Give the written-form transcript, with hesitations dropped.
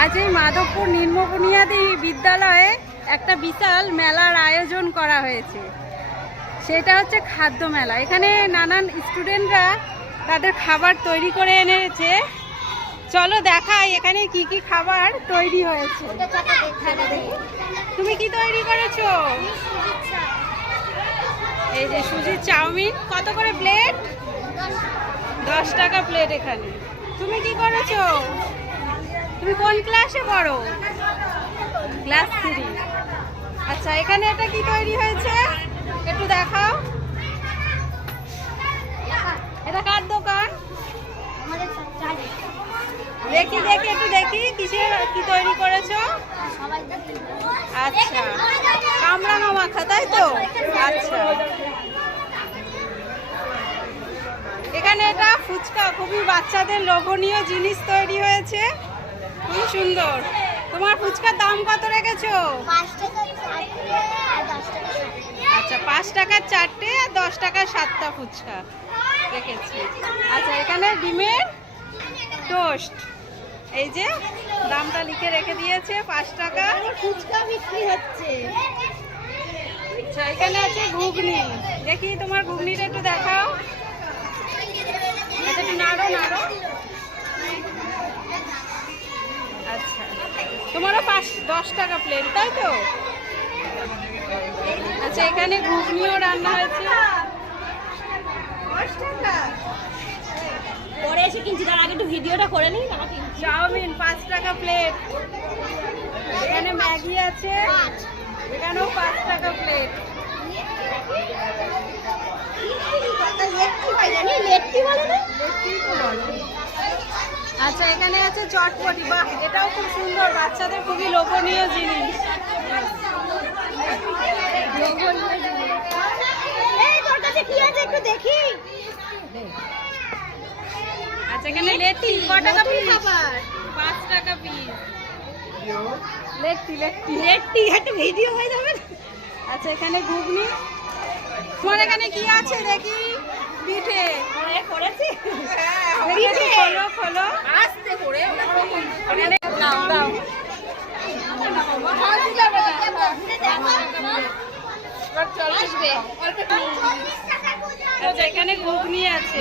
আজ এই মাধবপুর নিম্ন বুনিয়াদী বিদ্যালয়ে একটা বিশাল মেলার আয়োজন করা হয়েছে। সেটা হচ্ছে খাদ্য মেলা। এখানে নানান স্টুডেন্টরা তাদের খাবার তৈরি করে এনেছে। চলো দেখাই এখানে কি কি খাবার তৈরি হয়েছে। তুমি কি তৈরি করেছো? এই যে সুজির চাউমিন। কত করে প্লেট? 10 টাকা প্লেট এখানে। তুমি কি করেছো? তুমি কোন ক্লাসে পড়ো? ক্লাস 3। আচ্ছা, এখানে এটা কি তৈরি হয়েছে একটু দেখাও। এটা কার দোকান? দেখি দেখি একটু দেখি কিসের কি তৈরি করেছো। আচ্ছা, কামরাঙা মাখা, তাই তো? আচ্ছা, এখানে এটা ফুচকা, খুবই বাচ্চাদের লোভনীয় জিনিস তৈরি হয়েছে, খুবই সুন্দর। তোমার ফুচকার দাম কত রেখেছো? আচ্ছা, 5 টাকার 4টে আর 10 টাকার 7টা ফুচকা রেখেছি। আচ্ছা, এখানে ডিমের টোস্ট, এই যে দামটা লিখে রেখে দিয়েছে, 5 টাকা। ফুচকা বিক্রি হচ্ছে। আচ্ছা, এখানে আছে ঘুগনি। দেখি তোমার ঘুগনিটা একটু দেখাও। আচ্ছা, একটু নাড়ো নাড়ো। আচ্ছা, তোমারও 10 টাকা প্লেট, তাই তো? আচ্ছা, এখানে ঘুগনিও রান্না হয়েছে। 10 টাকা পরে এসে কিনছি, তার আগে একটু ভিডিওটা করে নিই। চাউমিন 5 টাকা প্লেট। এখানে ম্যাগি আছে, এখানেও 5 টাকা প্লেট। আচ্ছা, এখানে আছে চটপটি। বাহ, এটাও খুব সুন্দর, বাচ্চাদের খুবই লোভনীয় জিনিস। আচ্ছা, এখানে লেট্টি। ক টাকা পিস? 5 টাকা পিস। লেট্টি লেট্টি লেট্টি, একটা ভিডিও হয়ে যাবে। আচ্ছা, এখানে ঘুগনি। তোমার এখানে কি আছে দেখি? পিঠে করেছি। খোলো খোলো, আস্তে করে দাও দাও। আচ্ছা, এখানে ঘুগনি আছে।